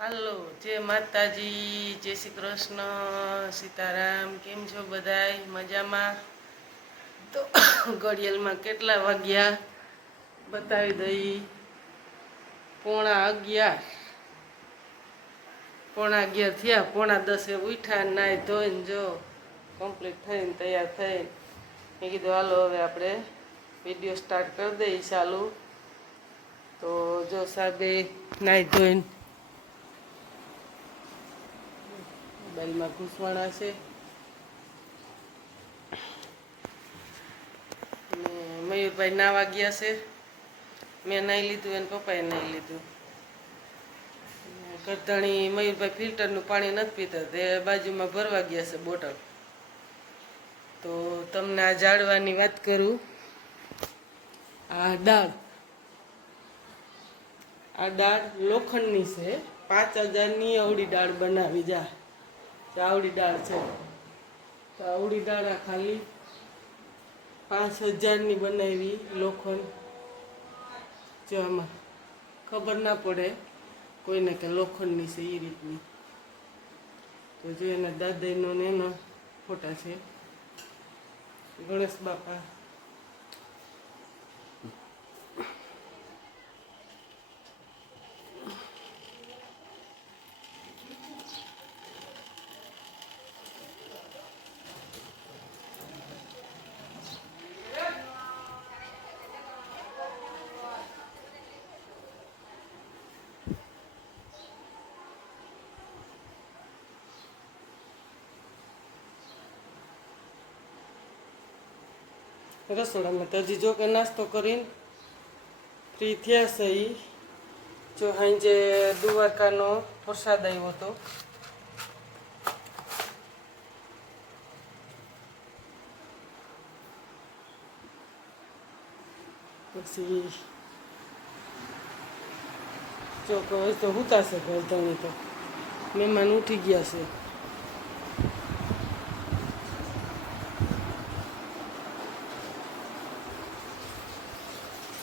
હાલો, જય માતાજી, જય શ્રી કૃષ્ણ, સીતારામ, કેમ છો બધાય? મજામાં? તો ઘડિયાળમાં કેટલા વાગ્યા? બતાવી દઈ. પોણા અગિયાર. પોણા અગિયાર થયા, પોણા દસે ઉઠ્યા નાહી ધોઈને જો કમ્પ્લીટ થઈને તૈયાર થઈને મેં કીધું, હાલો, હવે આપણે વીડિયો સ્ટાર્ટ કરી દઈએ ચાલુ તો જો સાહેબે નાહી ધોઈને મોબાઈલમાં ઘૂસવાણા છે. મયુરભાઈ નાવા ગયા છે. મેં નાહી લીધું એને પપ્પાએ નાહી લીધું. કરતાણી મયુરભાઈ ફિલ્ટરનું પાણી નથી પીતા, તે બાજુમાં ભરવા ગયા છે બોટલ. તો તમને આ જાળવાની વાત કરું. આ દાળ. આ દાળ લોખંડની છે. પાંચ હજારની અવળી દાળ બનાવી જા. જે આવડી દાળ છે. તો આવડી દાળ આ ખાલી પાંચ હજારની બનાવી લોખંડ જો આમાં ખબર ના પડે કોઈને કે લોખંડની છે એ રીતની. તો જો એના દાદાનો ને એના ફોટા છે. ગણેશ બાપા રસોડામાં. તો હજી જો કે નાસ્તો કરીને ફ્રી થયા છે એ જો સાંજે દુવારકાનો પ્રસાદ આવ્યો હતો. પછી જો કે હવે તો હુતાશે ઘરધણી તો. મહેમાન ઉઠી ગયા છે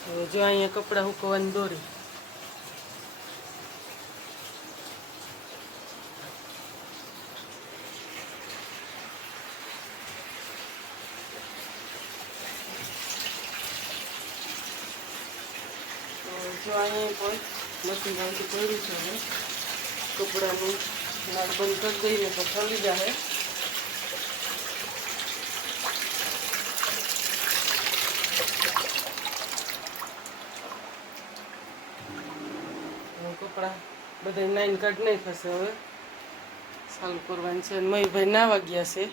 હવે જો અહીંયા કપડાં હુકવવાની દોરી તો જો અહીંયા પણ મશીન આંટી પડ્યું છે હવે કપડાનું નાક બંધ કરી દઈએ તો ચલી જાય હવે કપડાં બધા નાઈન કાઢ નહીં થશે હવે. ચાલુ કરવાની છે અને મયુભાઈ નાવા ગયા છે.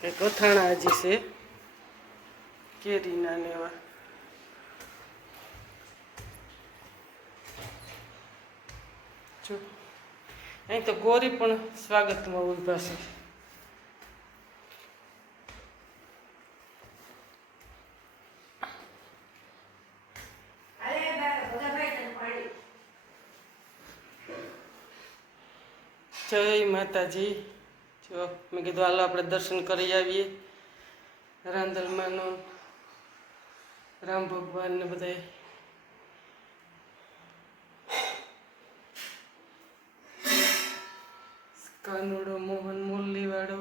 કે કથાણા હજી છે. કેરીના ને એવા. જો. અહીં તો ગોરી પણ સ્વાગતમાં ઊભા છે જય માતાજી. જો મેં કીધું હાલો આપણે દર્શન કરી આવીએ. રાંદલમાનો રામ ભગવાન ને કાનુડો મોહન મુરલી વાળો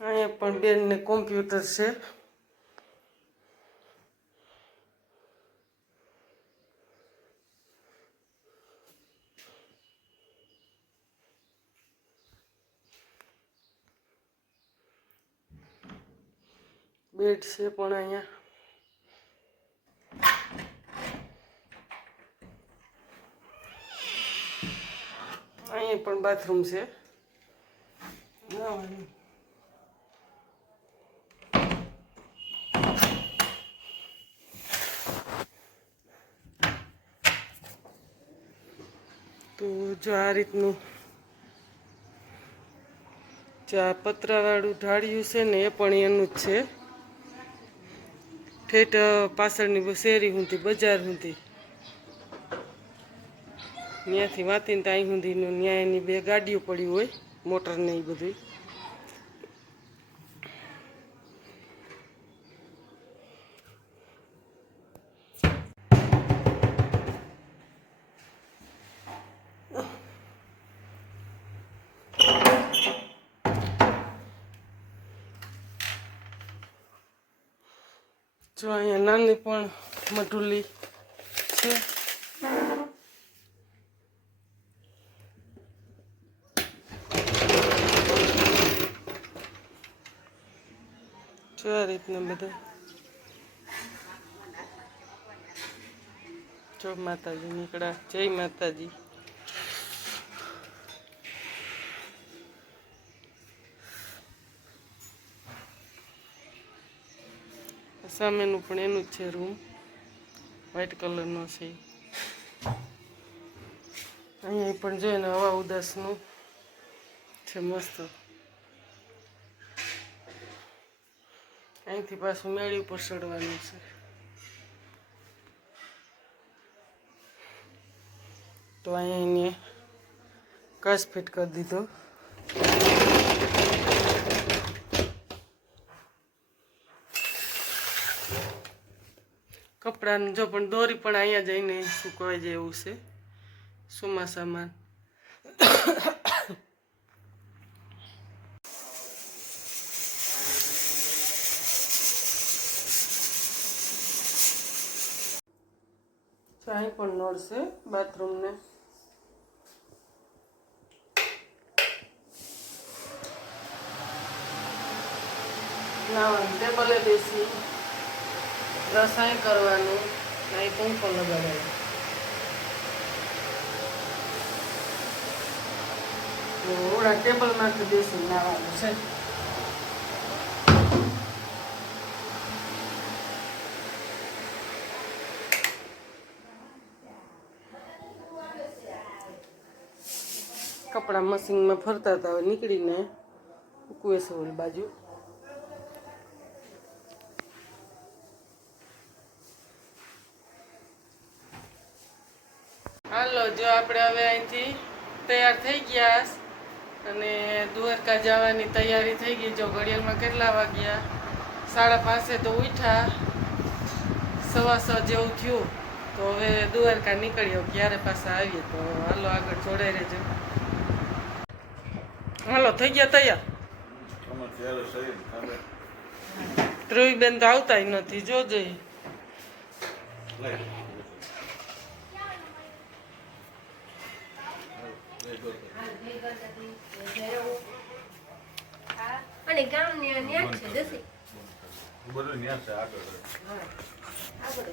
અહીંયા પણ બેનને કોમ્પ્યુટર છે. બેડ છે પણ અહીંયા. અહીંયા પણ બાથરૂમ છે. તો જો આ રીતનું જે આ પતરાવાળું ઢાળિયું છે ને એ પણ એનું જ છે. ઠેઠ પાછળની શેરી સુધી બજાર સુધી ત્યાંથી વાંતીને ત્યાં સુધીનું ત્યાં એની બે ગાડીઓ પડી હોય મોટર ને એ બધું જો અહીંયા નાની પણ મઢુલી છે. જો આ રીતના બધા. જો માતાજી નીકળ્યા. જય માતાજી. સામેનું પણ એનું જ છે રૂમ વ્હાઈટ કલરનો છે. અહીંયા પણ જોઈએ ને હવા ઉદાસનું છે મસ્ત. અહીંથી પાછું મેળી ઉપર ચડવાનું છે. તો અહીંયા એને કાચ ફિટ કરી દીધો. કપડાનું જો પણ દોરી પણ અહીંયા જઈને સુકવાઈ જાય એવું છે. ચોમાસામાં. તો અહીં પણ નળ છે બાથરૂમને. નાવાનું ટેબલે બેસી. રસાઈ કરવાનું નહીં પંખો લગાડવાનું ઓળા ટેબલમાંથી બેસી નાવાનું છે. કપડાં મશીનમાં ફરતા હતા નીકળીને મૂકવે છે બાજુ હાલો જો આપણે હવે અહીંથી તૈયાર થઈ ગયા અને દ્વારકા જવાની તૈયારી થઈ ગઈ. જો ઘડિયાળમાં કેટલા વાગ્યા? સાડા પાંચે તો ઉઠ્યા. સવા છ જેવું થયું. તો હવે દ્વારકા નીકળ્યો. ક્યારે પાછા આવીએ? તો હાલો આગળ જોડાઈ રહેજો. હાલો થઈ ગયા તૈયાર? ધ્રુવીબેન તો આવતા નથી. જોજે અને ગામ ને ન્યા છે જશે. બધું ન્યા છે આગળ આગળ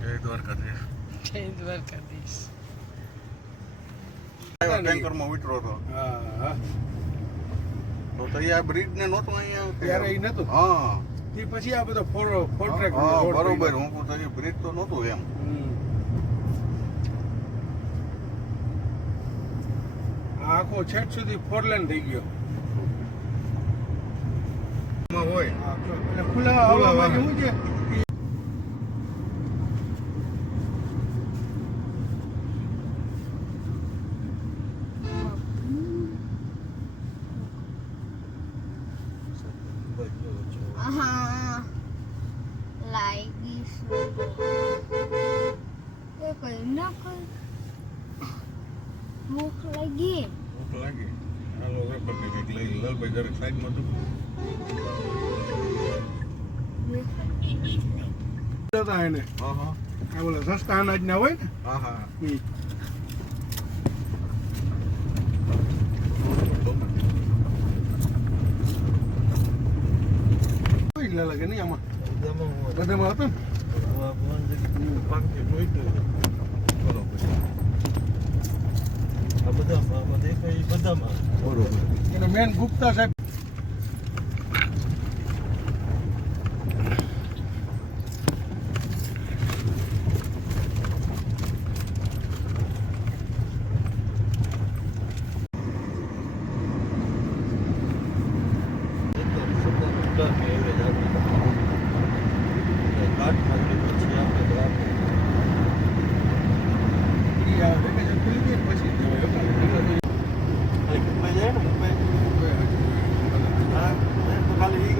જય દ્વારકાધીશ. જય દ્વારકાધીશ. ટેન્કરમાં ઉતરો હતો તો તો આ બ્રિજ ને નહોતું અહીંયા ત્યારે ઈ નહોતું. હા. તે પછી આ બધો ફોર ફોર ટ્રેક બરોબર. હું કહું તો બ્રિજ તો નહોતું એમ. આખો છેક સુધી ફોર લેન થઈ ગયો. હોય. ખુલ્લા હવામાં શું છે હા લાગી એ કઈ ના કઈ ભૂખ લાગી ભૂખ લાગી હાલો વેપાર ને કંઈક લઈ લાલભાઈ ઘરે સાઈડમાં તું હતા એને હા હા આ ઓલા સસ્તા અનાજના હોય ને? હા હા ઈ. કોઈ જ લાગે નહીં આમાં? બધામાં હું બધામાં હતો ને? હવે આ ફોન જગ્યાએ પાંખે જોઈતું બરોબર. આ બધામાં આમાં દેખાય એ બધામાં. બરોબર. એનો મેન ગુપ્તા સાહેબ એકદમ સતત ઉડાન કે એવરેજ આપી કાટ નાખી પછી આપણે બરાબર ઈ આ વેકેશન ખુલી ગઈ ને પછી જ જવાય. એટલે ખાલી મુંબઈ જાય ને મુંબઈ હા તો ખાલી ઈ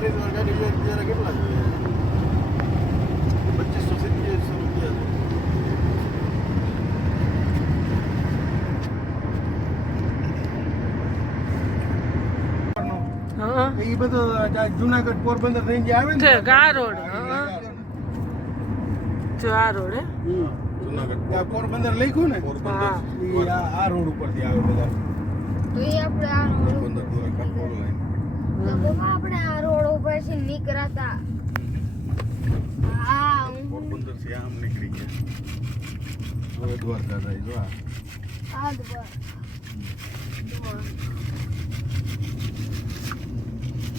કેટલા પચીસો સિત્તેરસો રૂપિયા છે. ઈ બધો જુનાગઢ પોરબંદર થઈને જે આવે ને આ રોડ હા. જો આ રોડ હે? જુનાગઢ પોરબંદર લખ્યું ને? હા. આ આ રોડ ઉપરથી આવે બધા. તો એ આપણે આ રોડ પોરબંદર આપણે આ રોડ ઉપરથી નીકળ્યા હા પોરબંદરથી આમ નીકળી ગયા હવે દ્વારકા જાય જો આ આ દ્વાર દ્વાર.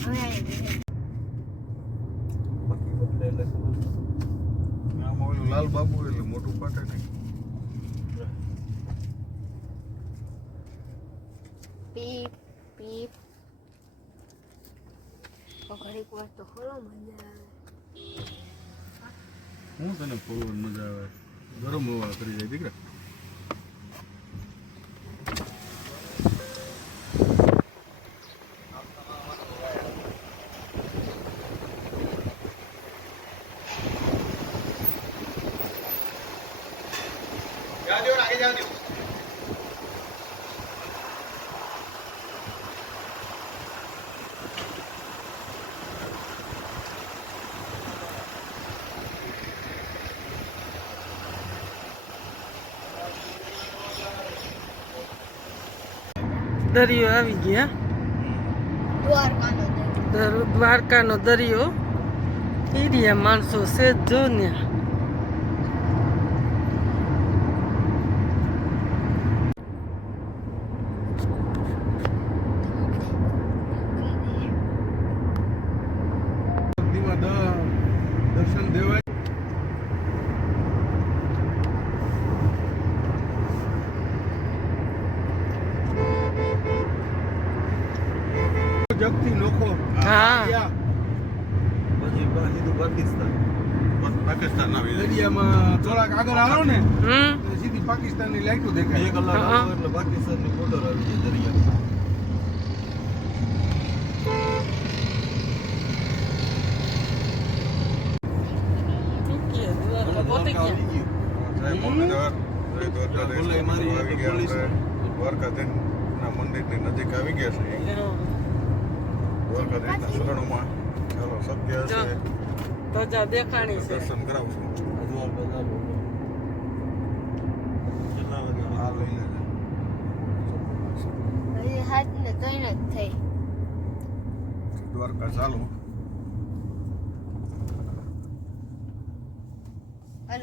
હવે આવી ગઈ. બાકી બદલે એટલે ખબર આમાં ઓલું લાલ બાબુ એટલે મોટું પાટે નહીં પીપ પીપ તો ઘડીક વાર તો ખોલો મજા આવે હું તને ફોન મજા આવે. ગરમ હવા કરી જાય દીકરા. દરિયો આવી ગયા. દ્વારકાનો દરિયો. દર- દ્વારકાનો દરિયો. એરિયા માણસો છે જો જો ને ભક્તિમાં દ- દર્શન દેવાય જગથી નોખો હા. ગયા. પછી બા- સીધું પાકિસ્તાન પાકિસ્તાન આવી જાય દરિયામાં થોડાક આગળ આવો ને હમ તો સીધી પાકિસ્તાનની લાઈટો દેખાય? એક કલાક એટલે પાકિસ્તાનની બોર્ડર આવી. આપણે. દ્વારકાધીશના મંદિરની નજીક આવી ગયા છે. દ્વારકાધીશના શરણોમાં. ચાલો શક્ય. હશે. ધજા દેખાણી છે. દર્શન કરાવશું કેટલા વાગે આ લઈ લેજે હજી હાથ ને ત્રણ જ થઈ દ્વારકા ચાલુ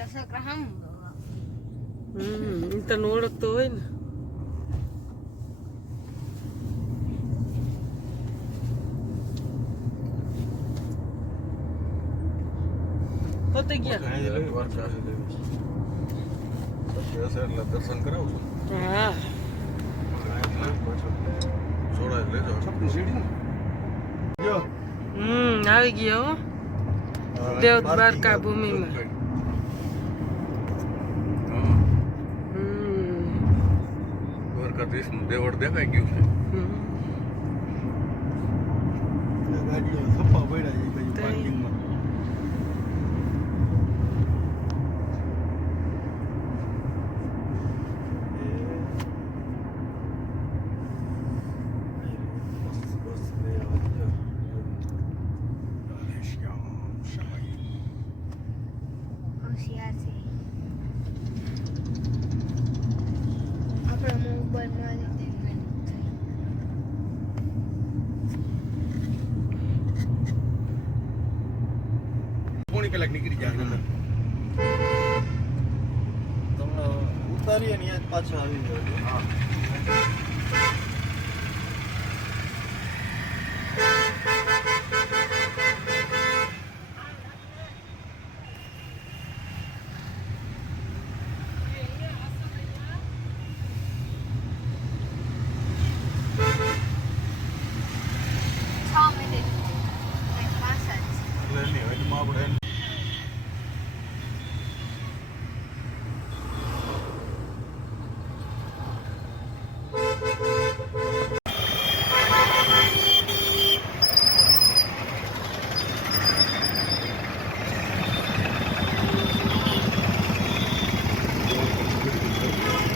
છોકરા હમ તને ઓળખતો હોય ને પોતે ગયા દ્વારકા એટલે દર્શન કરાવશું હા જોડાય લેજો છપરી સીડી ને. હમ આવી ગયા હો. દેવ દ્વારકા ભૂમિમાં. દ્વારકાધીશનું દેવળ દેખાઈ ગયું છે. ગાડીઓ થપ્પા પડ્યા છે એ બાજુ તઈ. પાર્કિંગમાં અરે શ્યામ શાહી. હોશિયાર છે આપણે મોબાઈલમાં લીધે પોણી કલાક નીકળી જાય. તમને ઉતારીએ ને પાછા આવી જાય હા છ મિનિટ કંઈક પાછળ છે. એટલે એની હદમાં આપણે એમ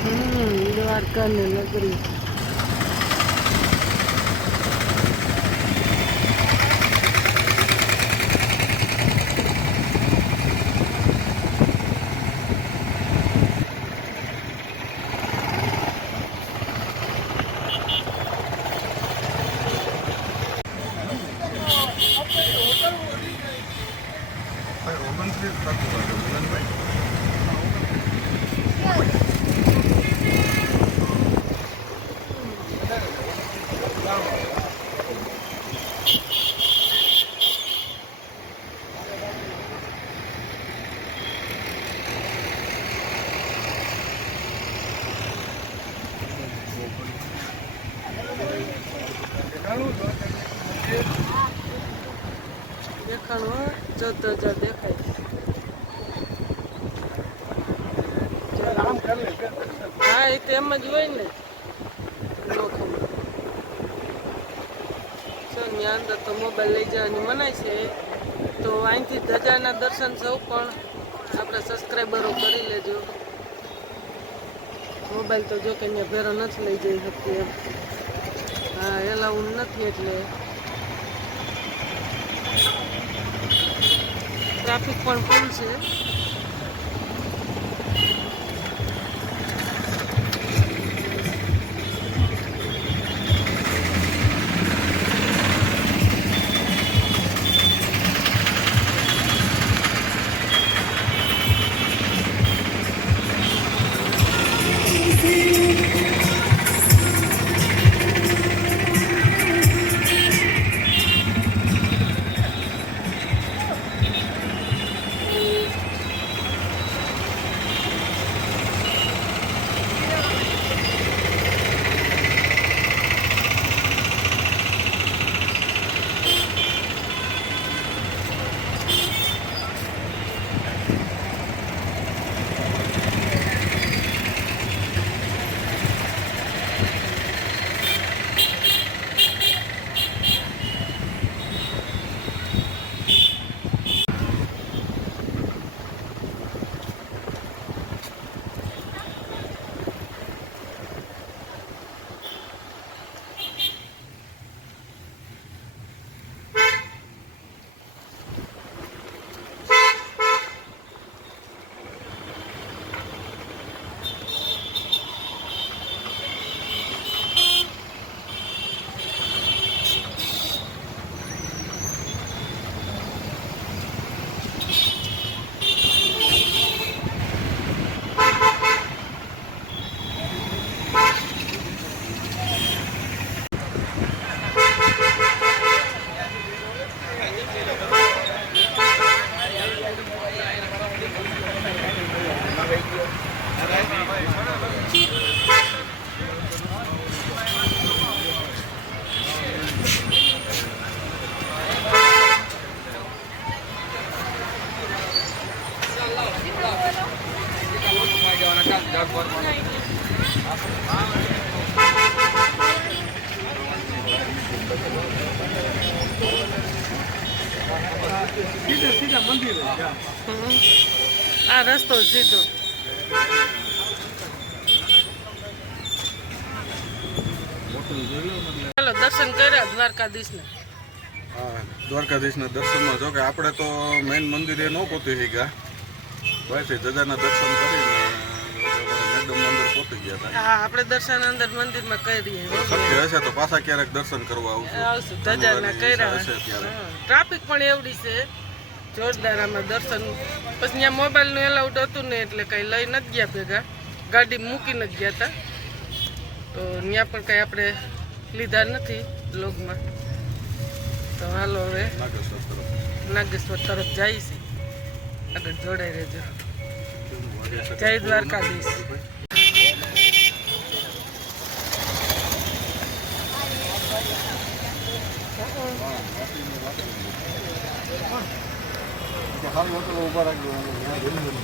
હમ દ્વારકા ને દેખાણું ચૌદ હજાર દેખાય. હા, એ તો એમ જ હોય ને. લોખંડ અંદર તો મોબાઈલ લઈ જવાની મનાય છે. તો અહીંથી ધજાના દર્શન સૌ પણ આપણે સબસ્ક્રાઈબરો કરી લેજો. મોબાઈલ તો જો કે ભેરો નથી લઈ જઈ શકતી એમ. એલાઉડ નથી એટલે. ટ્રાફિક પણ ફૂલ છે આ રસ્તો સીધો. ચાલો દર્શન કર્યા દ્વારકાધીશના. હા દ્વારકાધીશના દર્શનમાં જો કે આપણે તો મેઇન મંદિરે ન પહોંચી શક્યા. ભાઈ જજાના દર્શન કરીને મેડમ મંદિર પહોંચી ગયા હતા. હા આપણે દર્શન અંદર મંદિરમાં કરીએ. શક્ય હશે તો પાછા ક્યારેક દર્શન કરવા આવશું. આવશું કર્યા. ટ્રાફિક પણ એવડી છે. જોરદાર આમાં દર્શન. પછી ત્યાં મોબાઈલનું એલાઉડ હતું ને એટલે કંઈ લઈ નથી ગયા ભેગા. ગાડી મૂકીને જ ગયા હતા તો ત્યાં પણ કંઈ આપણે લીધા નથી બ્લોગમાં તો હાલો હવે નાગેશ્વર તરફ. જાય છે. આગળ જોડાઈ રહેજો. જય છે. જય દ્વારકાધીશ હાલ હોટલ ઊભા રાખજો એમનું